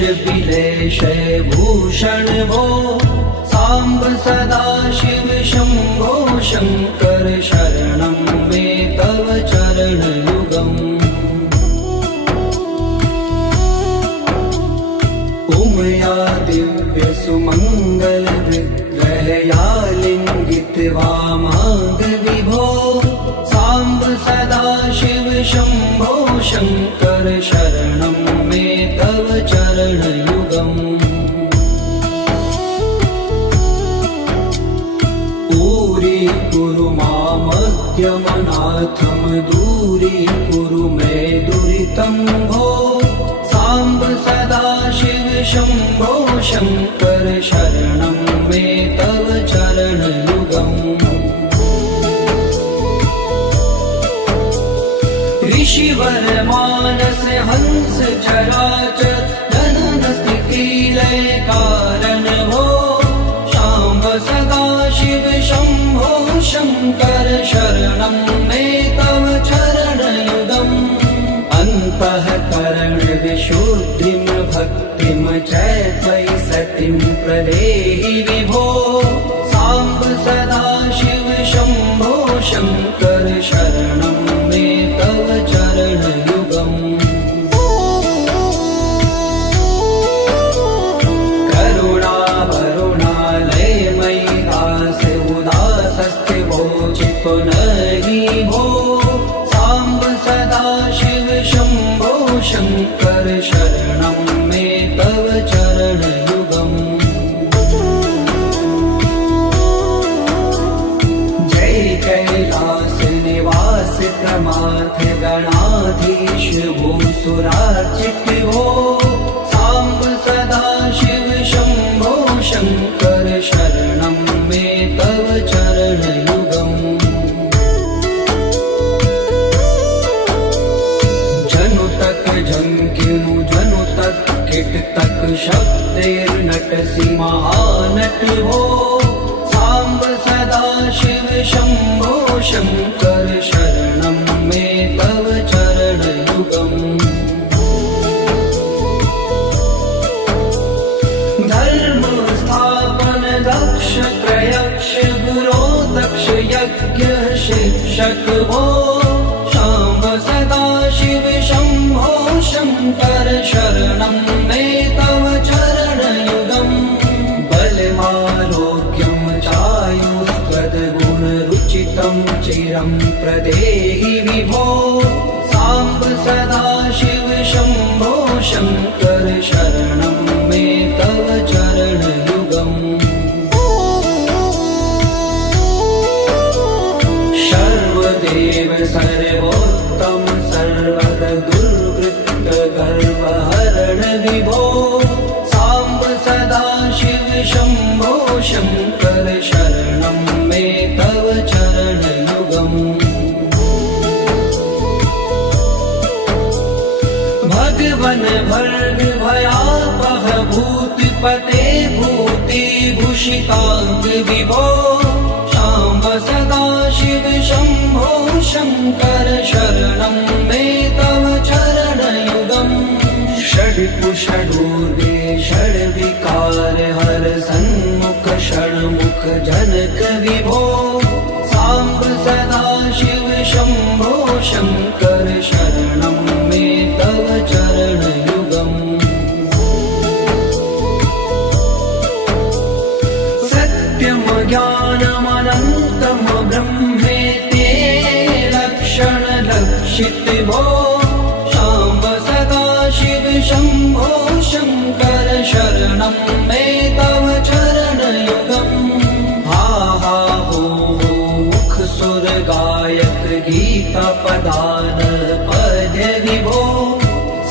विलेशय भूषण भो साम्ब सदा शिव शम्भो शङ्कर शरणं मे तव चरणयुगम् उमया दिव्य सुमङ्गल विग्रहया लिङ्गित वामाङ्ग विभो साम्ब सदा शिव शम्भो शङ्कर शरणं मे तव चरणयुगम् दूरीकुरु मामद्यमनाथं दूरीकुरु मे दुरितं भो साम्ब सदा शिव शम्भो शङ्कर शरणं मे तव चरणयुगम् ऋषिवर मानस हंस चराचर जनन स्थिति लय कारण भो शाम्ब सदा शिव शम्भो शङ्कर शरणं मे तव चरणयुगम् अन्तःकरण विशुद्धिं भक्तिं च त्वयि सतिं प्रदेहि विभो साम्ब सदा शिव शम्भो शङ्कर शरणं मे तव चरणयुगम् करुणावरुणालयमयि दास उदासस्थिवोचितो नहि भो साम्ब सदा शिव शम्भो शङ्कर शरणं मे तव चरणयुगम् जय कैलास निवास प्रमाथ गणाधीश भूसुरार्चित भो साम्ब सदा शिव शम्भो शङ्कर शरणं मे तव चरणयुगम् जनु तक झंकिनु जनु तक किट तक शब्दैर्नटसि महानट भो साम्ब सदा शिव शम्भो शङ्कर शरणं मे तव चरणयुगम् धर्म स्थापन दक्ष प्रयक्ष गुरो दक्ष यज्ञ शिक्षक भो शाम्ब सदा शिव शम्भो शङ्कर शरणं मे तव चरणयुगम् बलमारोग्यं चायुस्त्वद्गुणरुचितं चिरं प्रदेहि विभो साम्ब सदा शिव शम्भो शङ्कर शरणं मे तव चरणयुगम् सर्वदेव सर्वोत्तम सर्वद दुर्वृत्त गर्वहरण विभो साम्ब सदा शिव शम्भो शङ्कर शरणं मे तव चरणयुगम् भगवन भर्ग भयापह भूतिपते भूति भूषितांग विभो शाम्ब सदा शिव शम्भो शङ्कर शरणं मे तव चरणयुगम् षड्कुषडूर्वे षड्विकार हर सन्मुख षण्मुख जनक विभो साम्ब सदा शिव शम्भो शङ्कर शरणं मे तव चरणयुगम् सत्यं ज्ञानमनन्तं ब्रह्मेते लक्षण लक्षित भो शाम्ब सदा शिव शम्भो शङ्कर शरणं मे तव चरणयुगम् हा हा हो मुख सुर गायक गीता पदान पद्य विभो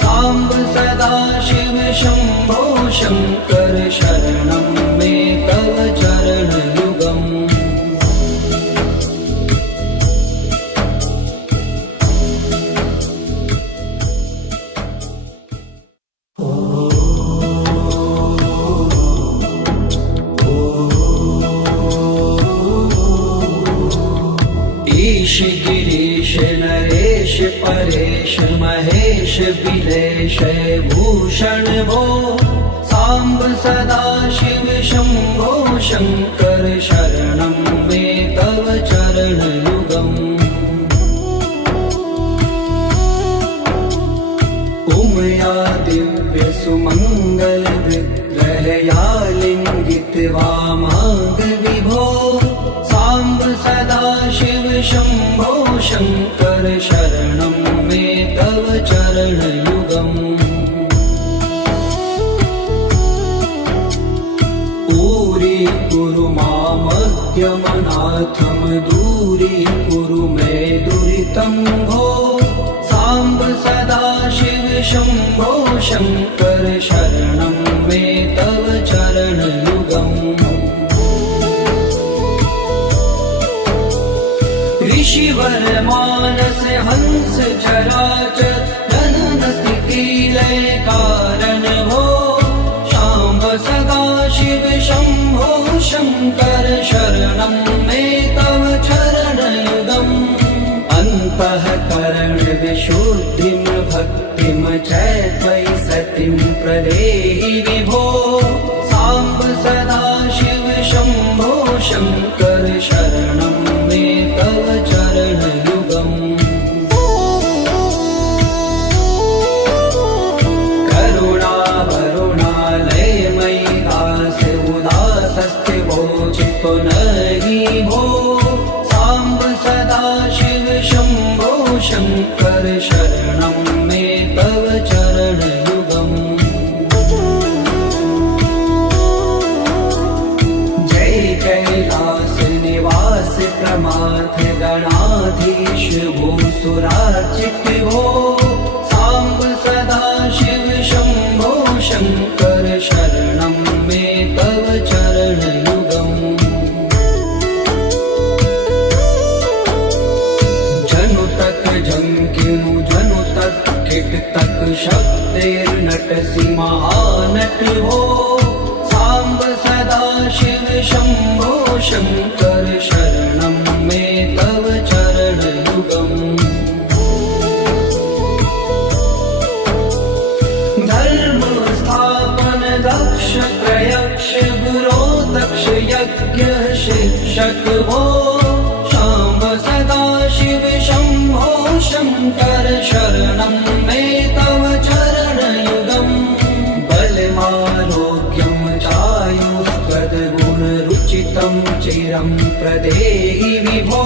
साम्ब सदा शिव शम्भो शङ्कर शरणं मे तव चरणयुगम् परेश महेश बिलेश भूषण भो सांब सदा शिव शंभो शंकर शरणं मे तव चरणयुगम् उमया दिव्य सुमंगल विग्रहया लिंगित वामांग विभो सांब सदा शिव शंभो शंकर शरणं मे तव चरणयुगम् दूरी मामज्ञमनाथं दूरीकुरु मे दुरितं भो सांब सदा शिव शंभो शंकर शरणं मे तव चरणयुगम् ऋषिवर मानस हंस चराचर जनन स्थिति लय कारण भो सांब सदा शिव शंभो शंकर शरणं मे तव चरणयुगम् अन्तःकरण विशुद्धिं भक्तिं च त्वयि सतिं प्रदेहि विभो सांब सदा शिव शंभो शंकर शरणं मे तव चरणयुगम् चितो नहि भो सांब सदा शिव शंभो शंकर शरणं मे तव चरणयुगम् जय कैलास निवास प्रमाथ गणाधीश भूसुरार्चित भो सांब सदा शिव शंभो शंकर शरणं मे तव चरणयुगम् जनु तक जंकिनु जनु तक किट तक शक्तिर्नटसि महानट भो सांब सदा शिव शंभो शंकर शरणं मे तव चरणयुगम् धर्म स्थापन दक्ष प्रयक्ष गुरो दक्ष यज्ञ शिक्षक भो सांब सदा शिव शंभो शंकर शरणं मे तव चरणयुगम् बलमारोग्यं चायुस्त्वद्गुणरुचितं चिरं प्रदेहि विभो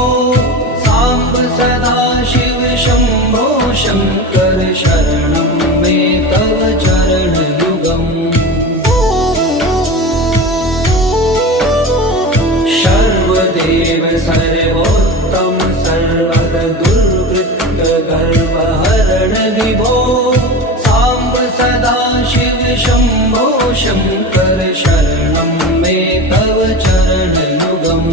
सांब सदा शिव शंभो शंकर शरणं मे तव चरणयुगम् सर्वदेव सर्वोत्तम सर्वद दुर्वृत्त गर्वहरण विभो सांब सदा शिव शंभो शंकर शरणं मे तव चरणयुगम्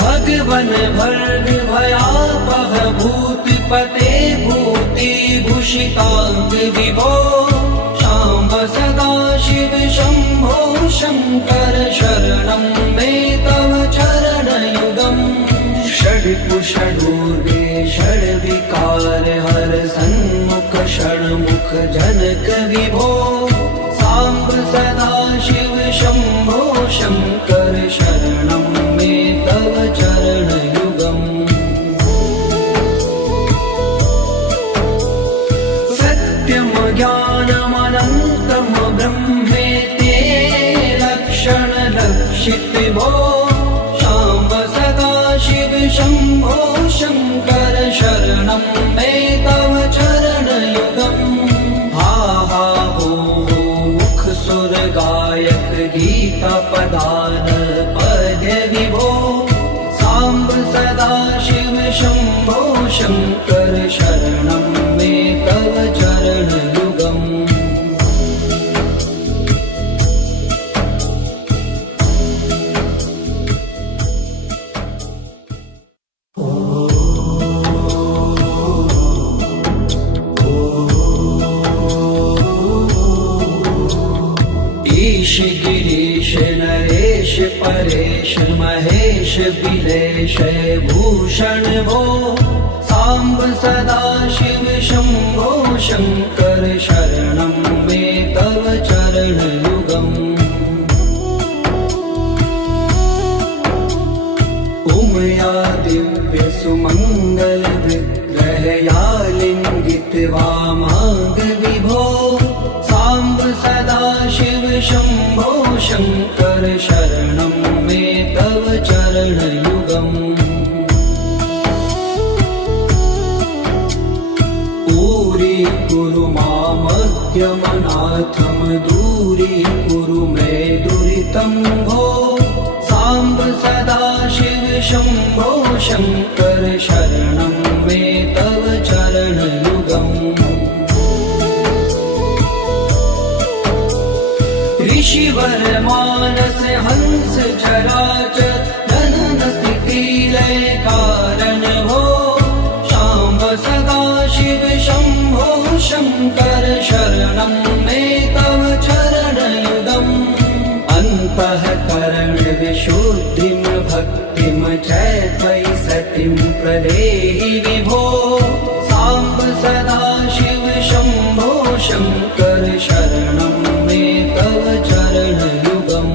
भगवन भर्ग भयापह भूतिपते भूतिभूषितांग विभो सांब सदा शिव शंभो शंकर शरणं मे तव चरणयुगम् षड्कुषडूर्गे षड्विकार हर सन्मुख षण्मुख जनक विभो सांब सदा शिव शंभो शंकर शरणं मे तव चरणयुगम् सत्यं ज्ञानमनन्तं ब्रह्मेति लक्षण लक्षित भो सांब सदा शिव शंभो शंकर शरणं मे तव चरणयुगम् हा हा हो मुख सुर गायक गीता पदान पद्य विभो सांब सदा शिव शंभो शंकर शरणं मे तव चरणयुगम् ईश गिरीश नरेश परेश महेश बिलेश भूषण भो साम्ब सदा शिव शम्भो शङ्कर शरणं मे तव चरणयुगम् उमया दिव्य सुमङ्गल विग्रहया लिङ्गित वामाङ्ग विभो साम्ब सदा शिव शम्भो शङ्कर शरणं मे तव चरणयुगम् दूरी मामज्ञमनाथं दूरीकुरु मे दुरितं भो साम्ब सदा शिव शम्भो शङ्कर शरणं मे तव चरणयुगम् ऋषिवर मानस हंस चराचर जनन स्थिति लय कारण भो शाम्ब सदा शिव शम्भो शङ्कर शरणं मे तव चरणयुगम् अन्तःकरण विशुद्धिं भक्तिं च त्वयि सतिं प्रदेहि विभो साम्ब सदा शिव शम्भो शङ्कर शरणं मे तव चरणयुगम्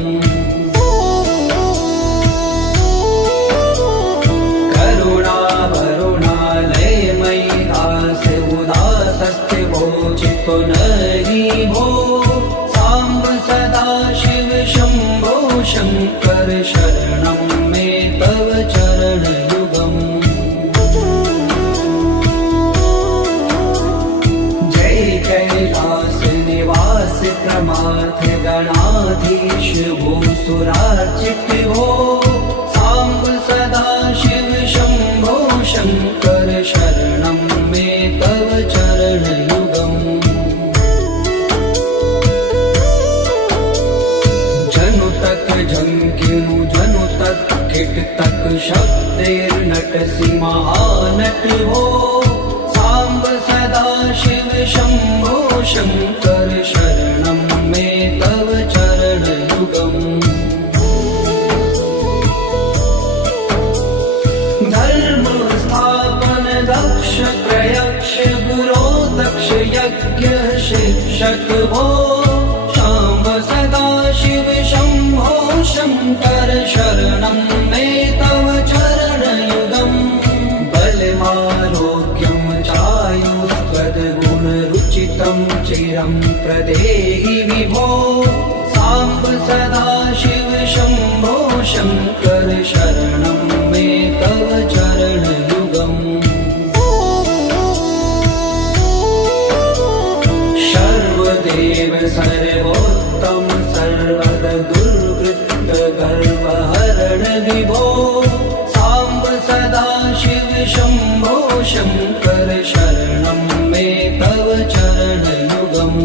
चित्तो नरि भो साम्ब सदा शिव शम्भो शङ्कर शरणं मे तव चरणयुगम् जय कैलास निवास प्रमाथ गणाधीश भूसुरार्चित भो साम्ब सदा शिव शम्भो शङ्कर शरणं मे तव चरणयुगम् जनु तक झंकिनु जनु तक किट तक शब्देर्नटसि महानट हो साम्ब सदा शिव शम्भो शङ्कर शरणं मे तव चरणयुगम् धर्म स्थापन दक्ष प्रयक्ष गुरो दक्ष यज्ञ शिक्षक भो शाम्ब सदा शिव शम्भो शङ्कर शरणं मे तव चरणयुगम् बलमारोग्यं चायुस्त्वद्गुणरुचितं चिरं प्रदेहि विभो साम्ब सदा शिव शम्भो शङ्कर शरणं मे तव चरणयुगम् सर्वदेव सर्वोत्तम सर्वद दुर्वृत्त गर्वहरण विभो साम्ब सदा शिव शम्भो शङ्कर शरणं मे तव चरणयुगम्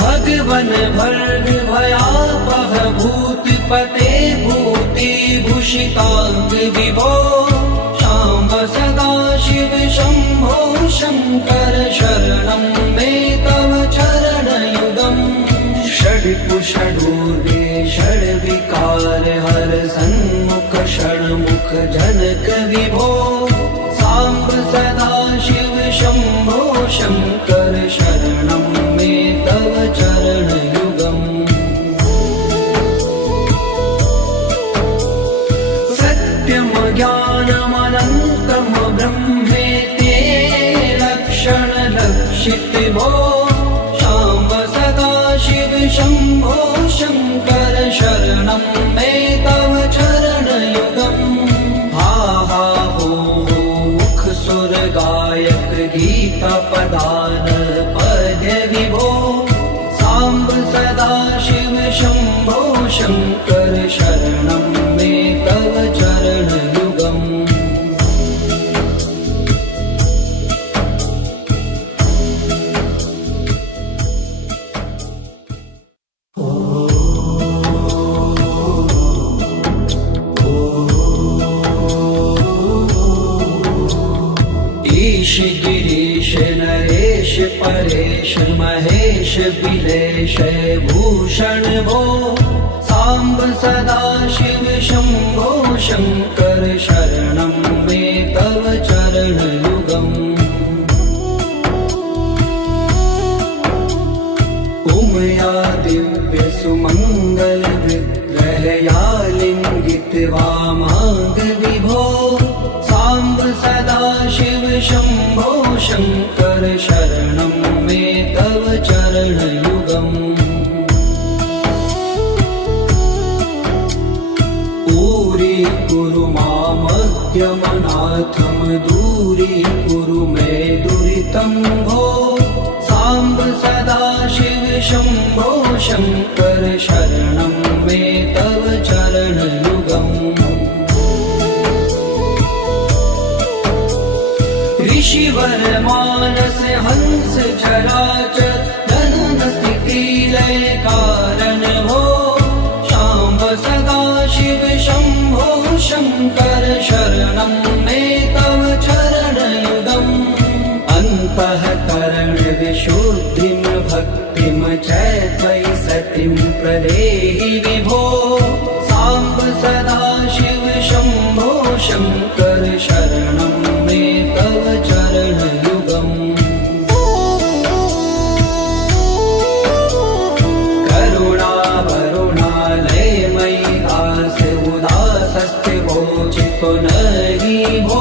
भगवन भर्ग भयापह भूतिपते भूतिभूषिताङ्ग विभो शाम्ब सदा शिव शम्भो शङ्कर शरणं मे तव चरणयुगम् षड्कुषडूर्वे षड्विकार हर सन्मुख षण्मुख जनक विभो साम्ब सदा शिव शम्भो शङ्कर शरणं मे तव चरणयुगम् सत्यं ज्ञानमनन्तं ब्रह्मेति लक्षणलक्षित भो शाम्ब सदा शिव शम्भो शङ्कर शरणं मे तव चरणयुगम् हा हा हो मुख सुर गायक गीता पदान पद्य विभो साम्ब सदा शिव शम्भो शङ्कर शरणं मे तव चरणयुगम् ऋषि गिरीश नरेश परेश महेश बिलेश भूषण भो सांब सदा शिव शंभो शंकर शरणं मे तव चरणयुगम् उमया दिव्य सुमंगल विग्रहया लिंगित वामांग विभो सांब सदा शिव शंभो शंकर शरणं मे तव चरणयुगम् ऊरी कुरु मामद्यमनाथं दूरी कुरु मे दुरितं भो सांब सदा शिव शंभो शंकर शरणं मे तव चरणयुगम् ऋषिवर मानस हंस चराचर जनन स्थिति लय कारण भो शाम्ब सदा शिव शंभो शंकर शरणं मे तव चरणयुगम् अन्तःकरण विशुद्धिं भक्तिं च त्वयि सतिं प्रदेहि विभो सांब सदा शिव शंभो शंकर शरणं मे तव चरणयुगम् करुणावरुणालयमयि दास उदासस्थिवोचितो नहि भो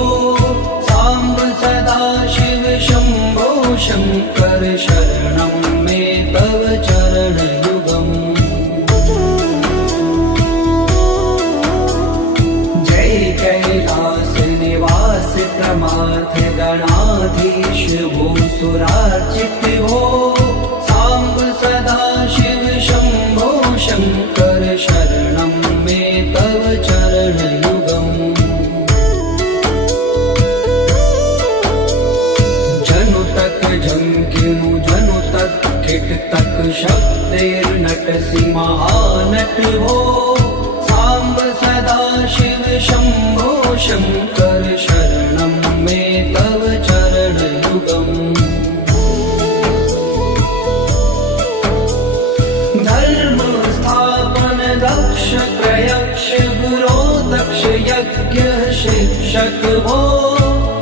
सांब सदा शिव शंभो शंकर शरणं मे तव चरणयुगम् जय कैलास निवास प्रमाथ गणाधीश भूसुरार्चित भो सांब सदा शिव शंभो शंकर शरणं मे तव चरणयुगम् जनु तक झंकिनु जनु तक किट तक शब्दैर्नटसि महानट भो सांब सदा शिव शंभो शंकर शरणं मे तव चरणयुगम् धर्म स्थापन दक्ष प्रयक्ष गुरो दक्ष यज्ञ शिक्षक भो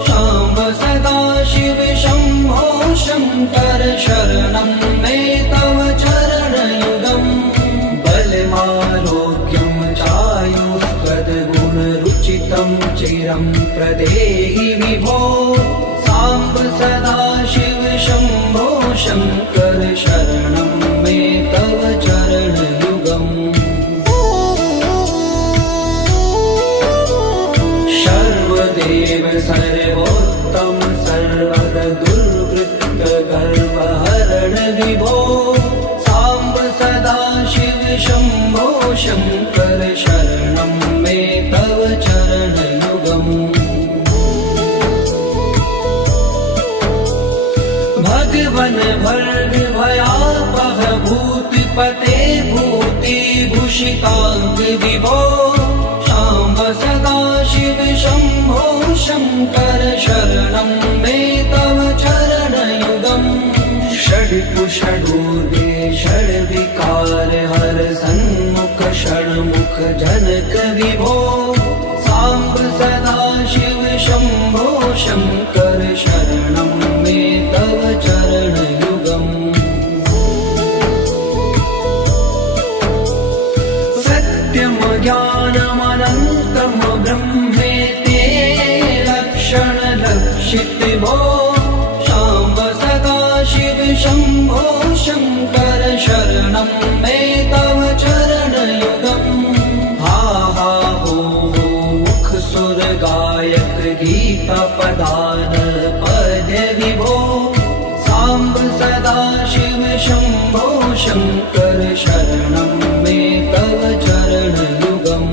सांब सदा शिव शंभो शंकर शरणं मे तव चरणयुगम् बलमारोग्यं चायुस्त्वद्गुणरुचितं चिरं प्रदेहि विभो सांब सदा शिव शंभो शंकर शरणं मे तव चरणयुगम् सर्वदेव सर्वोत्तम सर्वर दुर्वृत्त गर्वहरण विभो सांब सदा शिव शंभो शंकर शरणं मे तव चरणयुगम् भगवन भर्ग भयापह भूतिपते भूतिभूषितांग विभो सांब सदा शिव शंभो शंकर शरणं मे तव चरणयुगम् षड्कुषडूर्वे षड्विकार हर सन्मुख षण्मुख जनक विभो सांब सदा शिव शंभो शंकर शरणं मे तव चरणयुगम् सत्यम ज्ञानमनन्तं ब्रह्मेते लक्षण लक्षित भो सांब सदा शिव शंभो शंकर शरणं मे तव चरणयुगम् हा हा हो मुख सुर गायक गीता पदान पद विभो सांब सदा शिव शंभो शंकर शरणं मे तव चरणयुगम्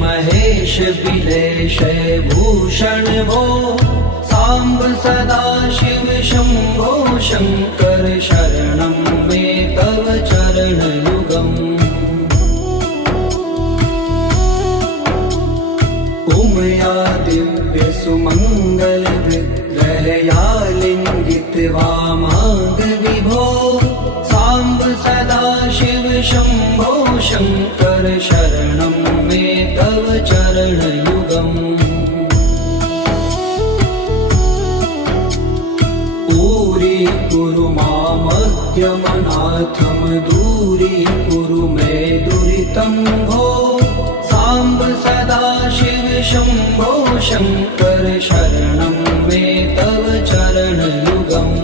महेश बिलेश भूषण भो सांब सदा शिव शंभो शंकर शरणं मे तव चरणयुगम् उमया दिव्य सुमंगल विग्रहया लिंगित वामांग विभो सांब सदा शिव शंभो शंकर शरणं मे तव चरणयुगम् दूरी मामज्ञमनाथं दूरी कुरु मे दुरितं भो सांब सदा शिव शंभो शंकर शरणं मे तव चरणयुगम्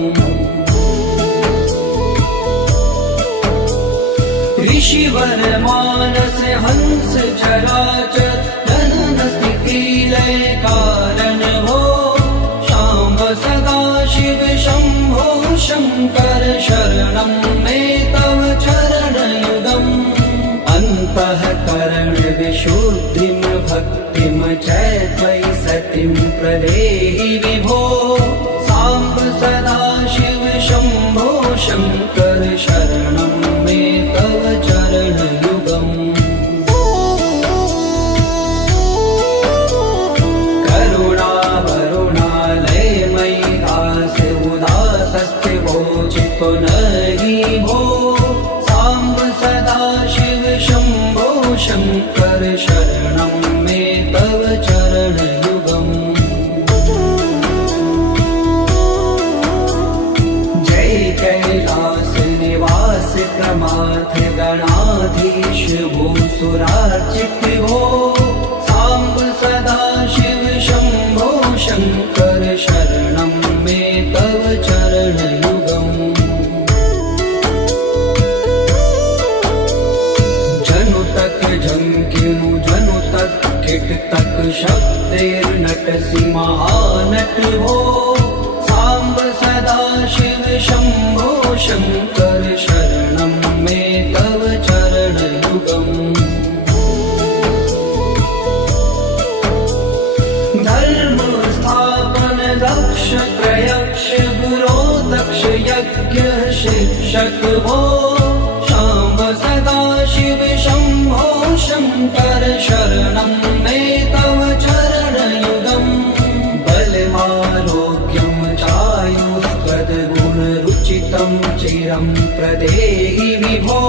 ऋषिवर मानस हंस चराचर जनन स्थिति लय कारण भो सांब सदा शिव शंभो शंकर शरणं मे तव चरणयुगम् अन्तःकरण विशुद्धिं भक्तिं च त्वयि सतिं प्रदेहि विभो सांब सदा शिव शंभो शंकर शरणं मे तव चरणयुगम् नहि भो सांब सदा शिव शंभो शंकर शरणं मे तव चरणयुगम् जय कैलास निवास प्रमाथ गणाधीश भूसुरार्चित भो सांब सदा शिव शंभो शंकर शरणं मे तव चरणयुगम् झंकिनु जनु तक किट तक शब्देर्नटसि महानट भो सांब सदा शिव शंभो शंकर शरणं मे तव चरणयुगम् धर्म स्थापन दक्ष प्रयक्ष गुरो दक्ष यज्ञ शिक्षक भो सांब सदा शिव शंभो शंकर शरणं मे तव चरणयुगम् बलमारोग्यं चायुस्त्वद्गुणरुचितं चिरं प्रदेहि विभो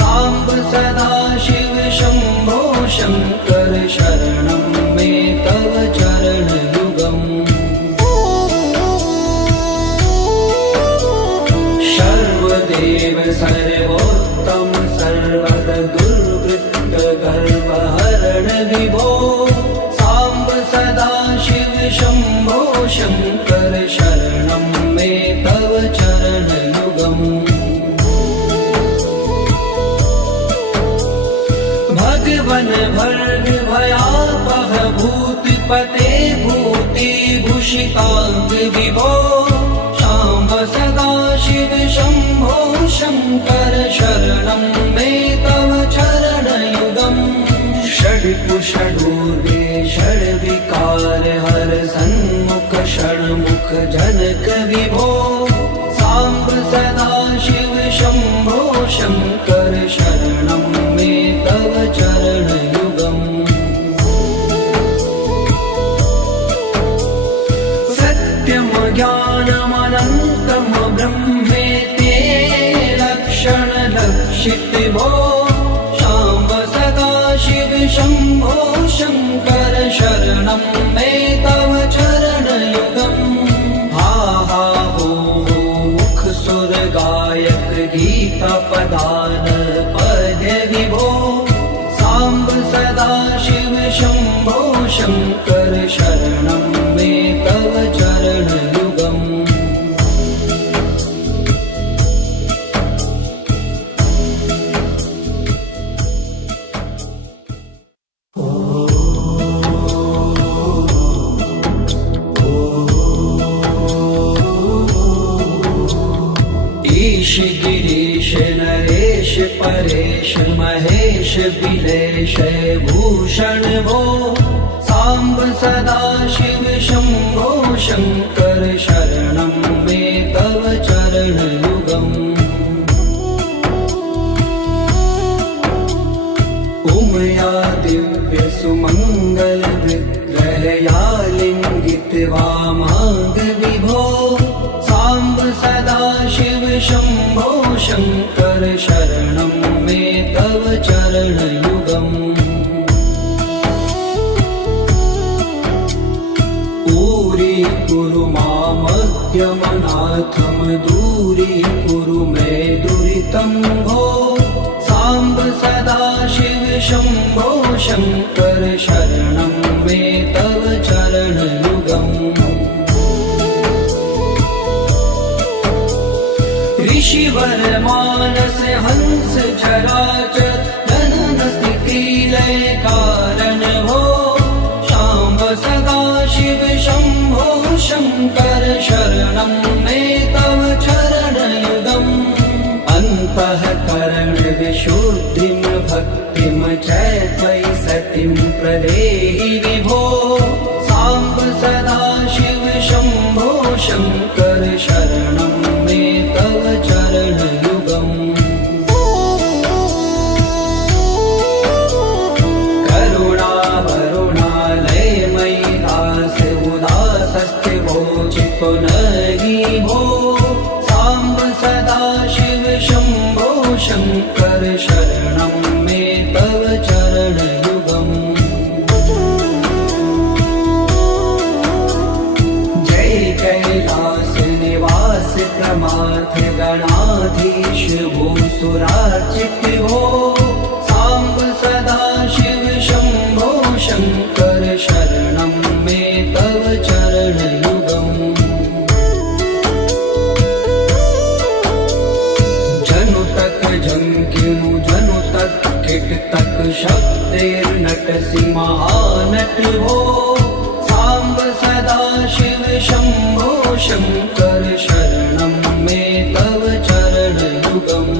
सांब सदा शिव शंभो शंकर शरणं मे तव चरणयुगम् सर्वदेव सर्वोत्तम सर्वद दुर्वृत्त गर्वहरण विभो सांब सदा शिव शंभो शंकर शरणं मे तव चरणयुगम् भगवन भर्ग भयापह भूतिपते भूति भूषितांग विभो सांब सदा शिव शंभो शंकर शरणं मे तव चरणयुगम् षड्कुषडूर्वे षड्विकार हर सन्मुख षण्मुख जनक विभो सांब सदा शिव शंभो शंकर शरणं मे तव चरणयुगम् सत्यं ज्ञानमनन्तं ब्रह्मेति लक्षणलक्षित भो सांब सदा शिव शंभो शंकर शरणं मे तव चरणयुगम् हा हा हो मुख सुर गायक गीता पदान पद्य विभो सांब सदा शिव शंभो शंकर शरणं मे तव चरणयुगम् ईश गिरीश नरेश परेश महेश बिलेश बिलेश भूषण भो सांब सदा शिव शंभो शंकर शरणं मे तव चरण युगम् उमया दिव्य सुमंगल विग्रहया लिंगित वामांग विभो सांब सदा शिव शंभो शंकर शरणं मे तव चरण युगम् ऊरी कुरु मामद्यमनाथम दूरी कुरु मे दुरितं भो सांब सदा शिव शंभो शंकर शरणं मे तव चरण युगम् ऋषिवर मानस हंस चराचर जनन स्थिति लय कारण भो शाम्ब सदा शिव शंभो शंकर शरणं मे तव चरण युगम् अन्तःकरण विशुद्धिं भक्तिं च त्वयि सतिं प्रदेहि विभो सांब सदा शिव शंभो शंकर शरणं मे तव चरण युगम् करुणा वरुणालय मयि दास उदासस्थिवो चित्तो नहि भो सांब सदा शिव शंभो शंकर शरणं मे तव चरण युगम् जय कैलास निवास प्रमाथ गणाधीश भूसुरार्चित भो सांब सदा शिव शंभो शंकर शरणं मे तव चरण युगम् जनु तक झंकिनु जनु तक किट तक शब्देर्नटसि महानट भो सांब सदा शिव शंभो शंकर शरणं मे तव चरण युगम्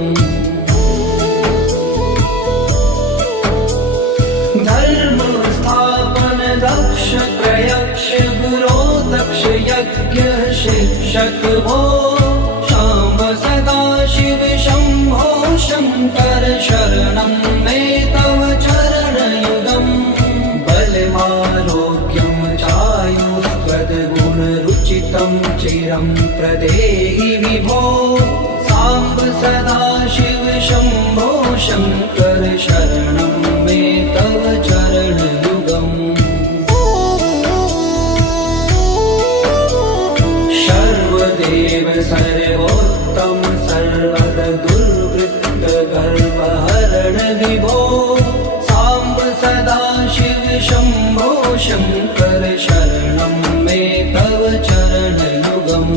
धर्म स्थापन दक्ष प्रयक्ष गुरो दक्ष यज्ञ शिक्षक भो शाम्ब सदा शिव शंभो शंकर शरणं मे तव चरण युगम् बलमारोग्यं चायुस्त्वद्गुणरुचितं चिरं प्रदेहि विभो सांब सदा शिव शंभो शंकर शरणं मे तव चरण युगम् सर्वदेव सर्वोत्तम सर्वद दुर्वृत्त गर्वहरण विभो सांब सदा शिव शंभो शंकर शरणं मे तव चरण युगम्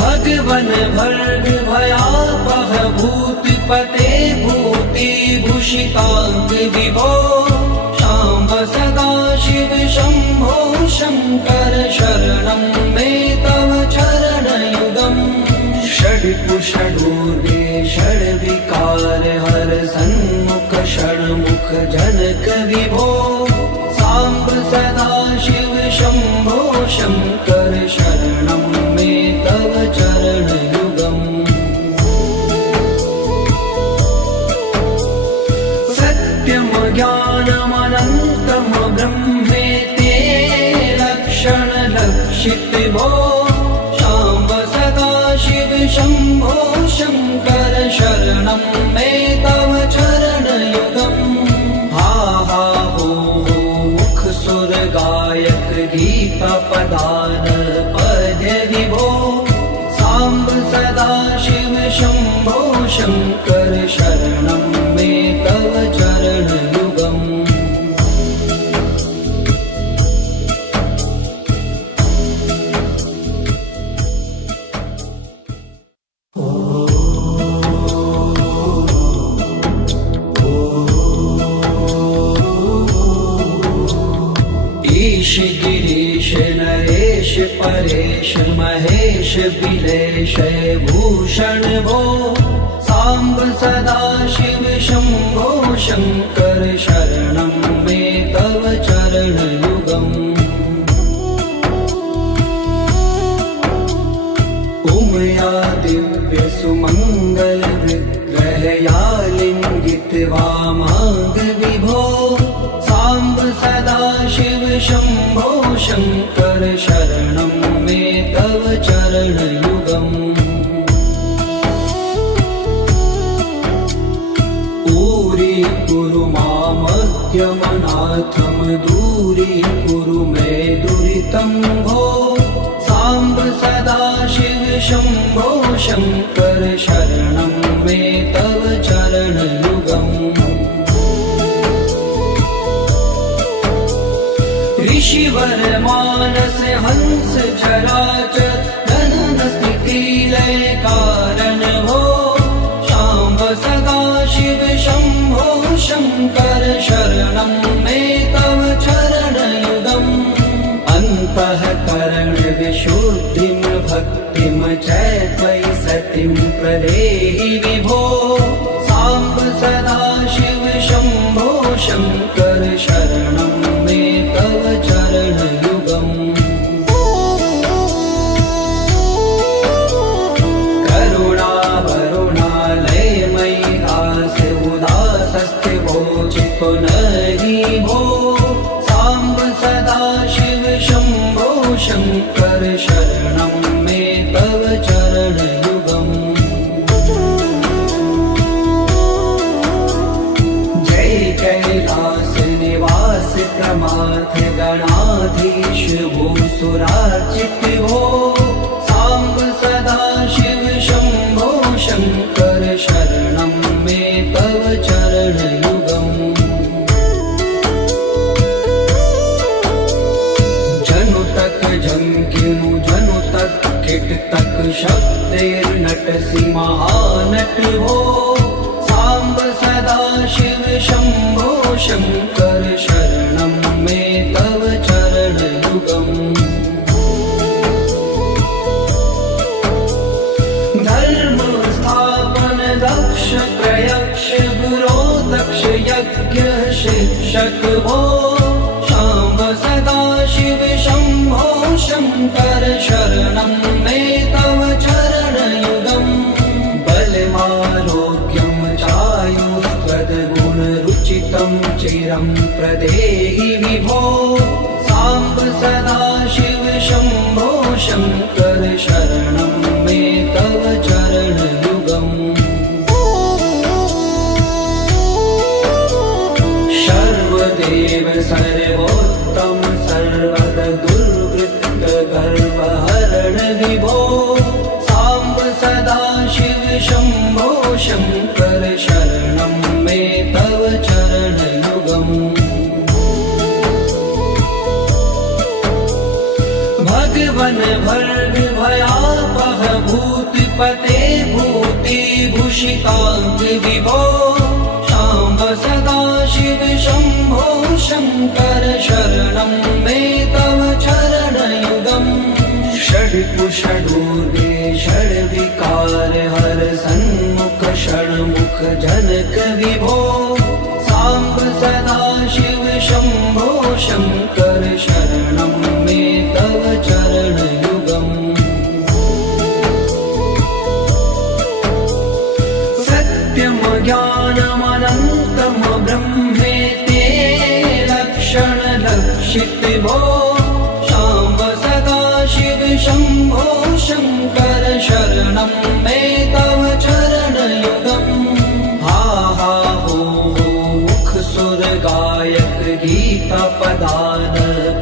भगवन भर्ग भयापह भूतिपते भूति भूषितांग विभो शाम्ब सदा शिव शंभो शंकर शरणं मे तव चरण युगम् षड्कुषडूर्वे षड्विकार हर सन्मुख षण्मुख जनक विभो सांब सदा शिव शंभो शंकर शरणं मे तव चरण युगम् सत्यम ज्ञानमनन्तं ब्रह्मेति लक्षण लक्षित भो शाम्ब सदा शिव शंभो शंकर शरणं मे तव चरण युगम् हा हा हो मुख सुर गायक गीता पदान पद्य विभो सांब सदा शिव शंभो शंकर शरणं मे तव चरण युगम् ईश गिरीश नरेश परेश महेश बिलेश भूषण भो साम्ब सदाशिव शम्भो शङ्कर शरणं मे तव चरणयुगम् उमया दिव्यसुमङ्गलविग्रहया लिङ्गितवामाङ्गविभो साम्ब सदाशिव शम्भो शङ्कर शरणं मे तव चरणयुगम् दूरी मामद्यमनाथं दूरीकुरु मे दुरितं भो साम्ब सदाशिव शम्भो शङ्कर शरणं मे तव चरणयुगम् ऋषिवर मानस हंस चराचर गगन स्थिति लय कारण भो शाम्ब सदाशिव शम्भो शङ्कर शरणं मे तव चरणयुगम् अन्तःकरण विशुद्धिं भक्तिं च त्वयि सतिं प्रदेहि विभो साम्ब सदाशिव शम्भो शङ्कर शरणं मे तव चरणयुगम् पुनरि भो साम्ब सदाशिव शम्भो शङ्कर शरणं मे तव चरणयुगम् जय कैलास निवास प्रमाथ गणाधीश भूसुरार्चित भो साम्ब सदाशिव शम्भो शङ्कर शरणं मे तव चरणयुगम् जंकिनु जनु तक किट तक शब्दैर्नटसि महानट भो साम्ब सदाशिव शम्भो शङ्कर शरणं मे तव चरणयुगम् धर्म स्थापन दक्ष प्रयक्ष गुरो दक्ष यज्ञ शिक्षक भो शाम्ब सदाशिव शम्भो शङ्कर शरणं मे तव चरणयुगम् बलमारोग्यं चायुस्त्वद्गुणरुचितं चिरं प्रदेहि विभो साम्ब सदाशिव शम्भो शङ्कर शरणं मे तव चरणयुगम् सर्वदेव सर्वोत्तम सर्वद दुर्वृत्त गर्वहरण विभो साम्ब सदाशिव शम्भो शङ्कर शरणं मे तव चरणयुगम् भगवन् भर्ग भयापह भूतिपते भूतिभूषिताङ्ग विभो साम्ब सदाशिव शम्भो शङ्कर शरणं मे तव चरणयुगम् षड्कुषडूर्वे षड्विकार हर सन्मुख षण्मुख जनक विभो साम्ब सदाशिव शम्भो शङ्कर शरणं मे तव चरणयुगम् सत्यं ज्ञानमनन्तं ब्रह्मेति लक्षणलक्षित भो साम्ब सदाशिव शम्भो शङ्कर शरणं मे तव चरणयुगम् हा हा हो मुख सुर गायक गीता पदान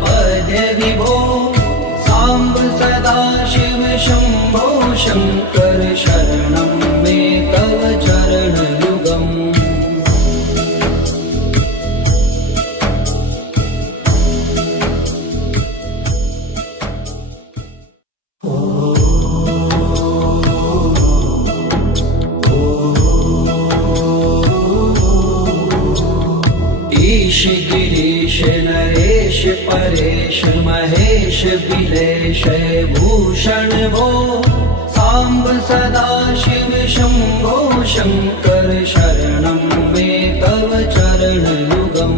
पद्य विभो साम्ब सदाशिव शम्भो शङ्कर शरणं मे तव चरणयुगम् ईश गिरीश नरेश परेश महेश बिलेश भूषण भो साम्ब सदा शिव शम्भो शङ्कर शरणं मे तव चरणयुगम्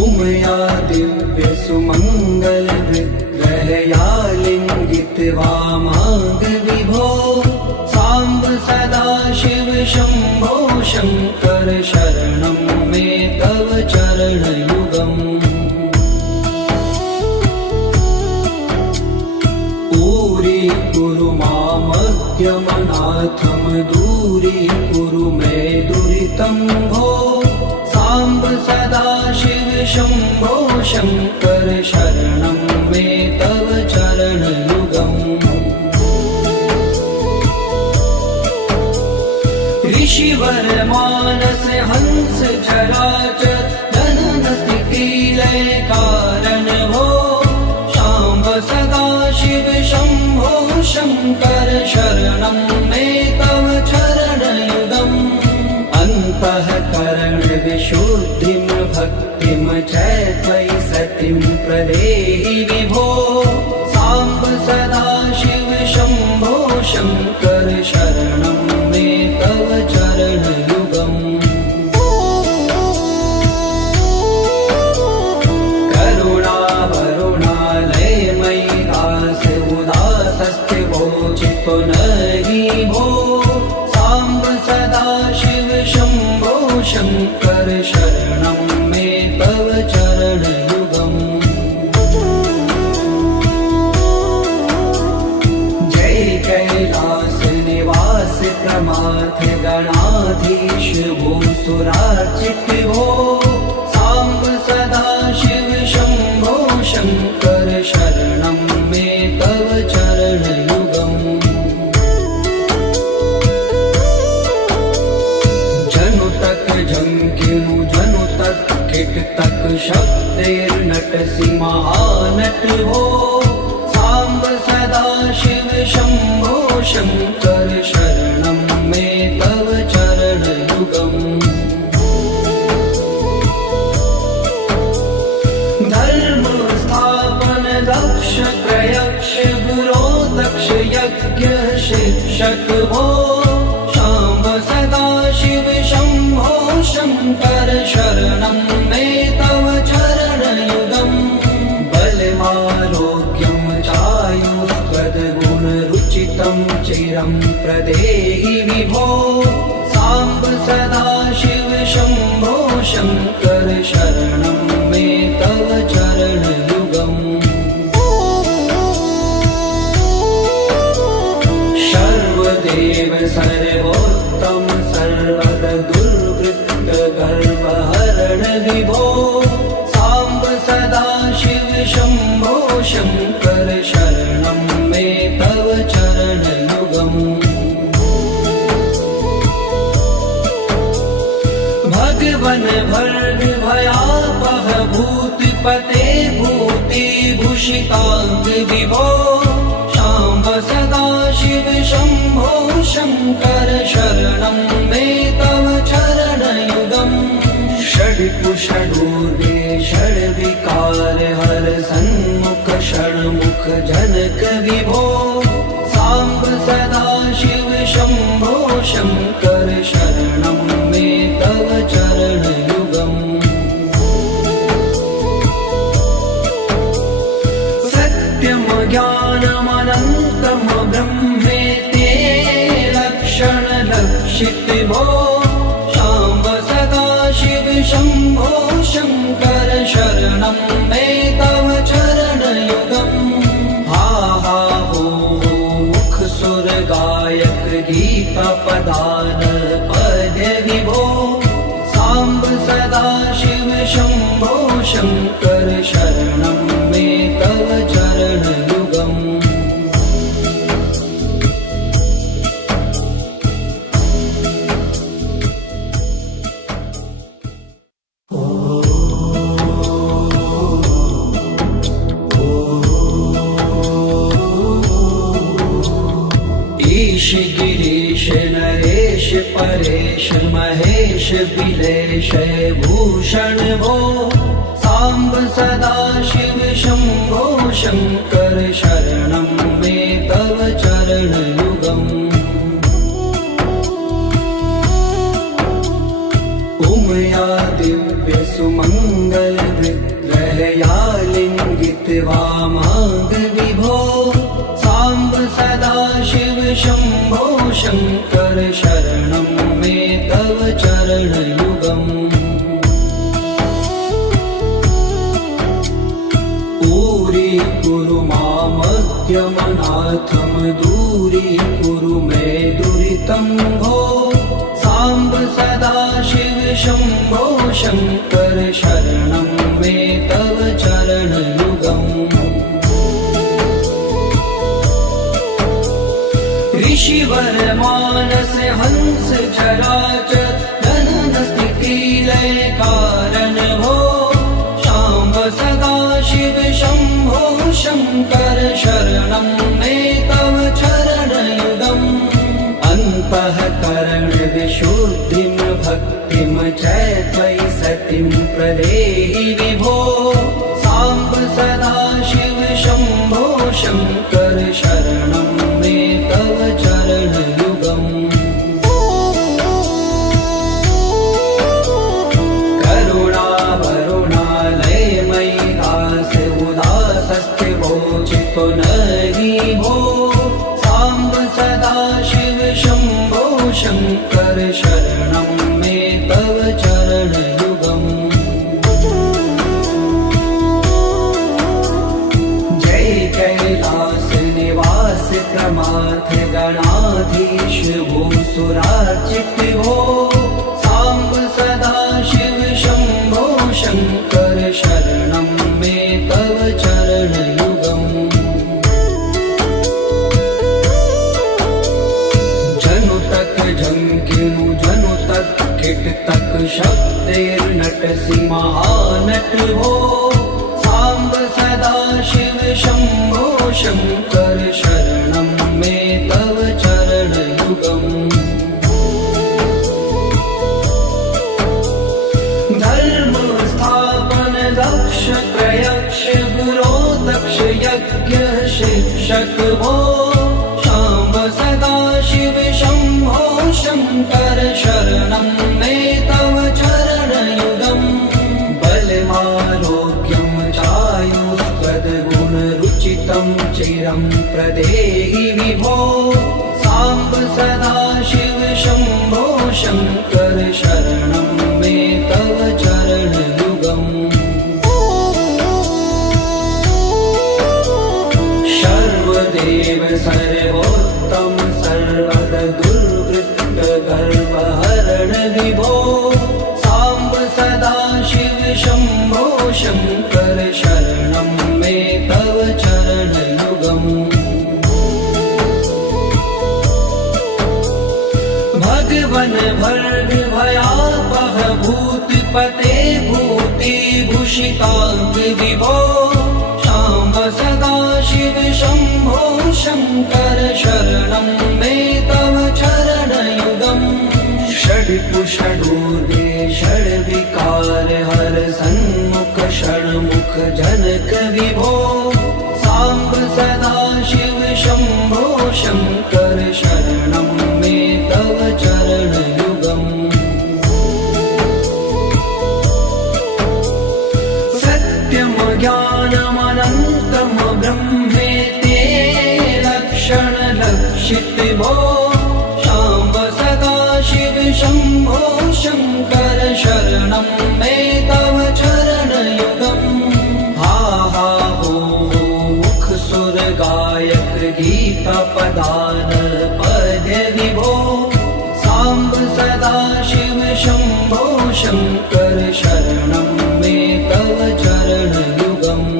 उमया दिव्य सुमङ्गल विग्रहया लिङ्गित वामाङ्ग विभो साम्ब सदा शिव शम्भो शङ्कर शरणं मे तव चरणयुगम् कुरु मामद्यमनाथं दूरीकुरु मे दुरितं भो साम्ब सदा शिव शम्भो शङ्कर शरणं मे तव चरणयुगम् ऋषिवर मानस हंस चराचर जनन स्थिति लय कारण भो शाम्ब सदा शिव शम्भो शङ्कर शरणं मे तव चरणयुगम् अन्तःकरण विशुद्धिं भक्तिं च त्वयि सतिं प्रदेहि विभो साम्ब सदा शिव शम्भो शङ्कर शरणं मे तव चरणयुगम् नहि भो साम्ब सदा शिव शम्भो शङ्कर शरणं मे तव चरणयुगम् जय कैलास निवास प्रमाथ गणाधीश भूसुरार्चित भो साम्ब सदा शिव शम्भो शङ्कर शरणं मे तव चरणयुगम् झंकिनु जनु तक किट तक शब्देर्नटसि महानट हो साम्ब सदा शिव शम्भो शङ्कर शरणं मे तव चरणयुगम् धर्म स्थापन दक्ष प्रयक्ष गुरो दक्ष यज्ञ शिक्षक भो शाम्ब सदा शिव शम्भो शङ्कर शरणं मे तव चरणयुगम् बलमारोग्यं चायुष्पदगुणरुचितं चिरं प्रदेहि विभो साम्ब सदा शिव शम्भो शङ्कर शरणं मे तव चरणयुगम् सर्वदेव सर्वोत्तम सर्वद दुर्वृत्त गर्वहरण विभो साम्ब सदा शिव शम्भो शङ्कर शरणं मे तव चरणयुगम् भगवन् भर्ग भयापह भूतिपते भूतिभूषिताङ्ग विभो साम्ब सदा शिव शम्भो शङ्कर शरणं मे तव चरणयुगम् षड्कुषडूर्वे षड्विकार हर सन्मुख षण्मुख जनक विभो साम्ब सदा शिव शम्भो शङ्कर शरणं मे तव चरणयुगम् सत्यं ज्ञानमनन्तं ब्रह्मेति लक्षणलक्षित भो साम्ब सदा शिव शम्भो शङ्कर शरणं मे तव चरणयुगम् हा हा हो मुख सुर गायक गीता पदान पद विभो साम्ब सदा शिव शम्भो शङ्कर शरणं मे तव चरणयुगम् ईश गिरीश नरेश परेश महेश बिलेश भूषण भो साम्ब सदाशिव शम्भो शङ्कर शरणं मे तव चरणयुगम् उमया दिव्य सुमङ्गल विग्रहया लिङ्गित वामाङ्ग विभो साम्ब सदाशिव शम्भो शङ्कर शरणं मे तव चरणयुगम् कुरु मामद्यमनाथं दूरीकुरु मे दुरितं भो साम्ब सदाशिव शम्भो शङ्कर शरणं मे तव चरणयुगम् ऋषिवर मानस हंस चराचर जनन स्थिति लय कारण भो शाम्ब सदाशिव शम्भो शङ्कर शरणं मे तव चरणयुगम् अन्तःकरण विशुद्धिं भक्तिं च त्वयि सतिं प्रदेहि विभो साम्ब सदाशिव शम्भो शङ्कर शरणं मे तव चरणयुगम् तो नहीं भो साम्ब सदाशिव शम्भो शङ्कर शरणं मे तव चरणयुगम् जय कैलास निवास प्रमाथ गणाधीश भूसुरार्चित भो साम्ब सदाशिव शम्भो शङ्कर शरणं मे तव चरणयुगम् झंकिनु जनु तक किट तक शब्देर्नटसि महानट हो साम्ब सदाशिव शम्भो शङ्कर शरणं मे तव चरणयुगम् धर्म स्थापन दक्ष प्रयक्ष गुरो दक्ष यज्ञ शिक्षक भो शाम्ब सदाशिव शम्भो शङ्कर शरणं मे तव चरणयुगम् बलमारोग्यं चायुस्त्वद्गुणरुचितं चिरं प्रदेहि विभो साम्ब सदाशिव शम्भो शङ्कर शरणं मे तव चरणयुगम् सर्वदेव सर्वोत्तम सर्वद दुर्वृत्त गर्वहरण विभो साम्ब सदाशिव शम्भो शङ्कर शरणं मे तव चरणयुगम् भगवन् भर्ग भयापह भूतिपते भूतिभूषिताङ्ग विभो साम्ब सदाशिव शम्भो शङ्कर शरणं मे तव चरणयुगम् षड्कुषडूर्वे षड्विकार हर सन्मुख षण्मुख जनक विभो साम्ब सदाशिव शम्भो शङ्कर शरणं मे तव चरणयुगम् सत्यं ज्ञानमनन्तं ब्रह्मेते लक्षण लक्षित भो शाम्ब सदाशिव शम्भो शङ्कर शरणं मे तव चरणयुगम् हा हा हो मुख सुर गायक गीता पदान पद्य विभो साम्ब सदाशिव शम्भो शङ्कर शरणं मे तव चरणयुगम्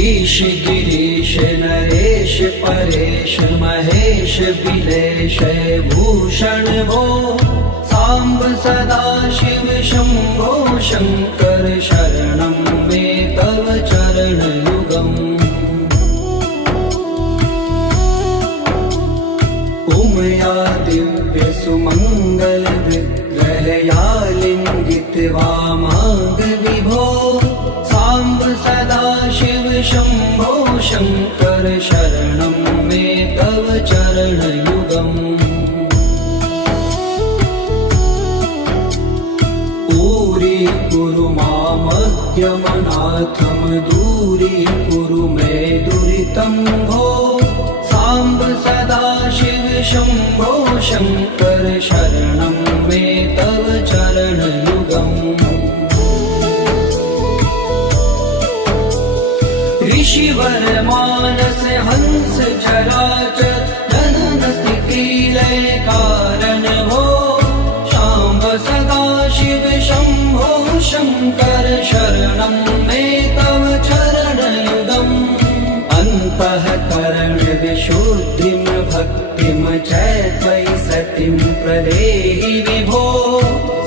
ईश गिरीश नरेश परेश महेश बिलेश भूषण भो साम्ब सदा शिव शम्भो शङ्कर शरणं मे तव चरणयुगम् उमया दिव्य सुमङ्गल विग्रहया लिङ्गित वामाङ्ग विभो साम्ब सदा शिव शम्भो शङ्कर शरणं मे तव चरणयुगम् कुरु मामज्ञमनाथं दूरीकुरु मे दुरितं भो साम्ब सदा शिव शम्भो शङ्कर शरणं मे तव चरणयुगम् ऋषिवर मानस हंस चराचर जनन स्थिति लय कारण भो शाम्ब सदा शिव शम्भो शङ्कर शरणं मे तव चरणयुगम् अन्तःकरण विशुद्धिं भक्तिं च त्वयि सतिं प्रदेहि विभो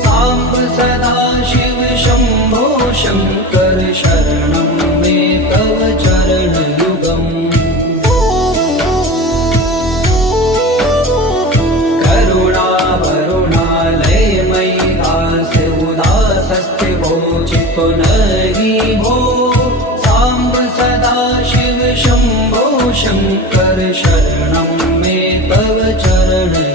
साम्ब सदा शिव शम्भो शङ्कर शरणं मे तव चरणयुगम् पुनरि भो साम्ब सदा शिव शम्भो शङ्कर शरणं मे तव चरण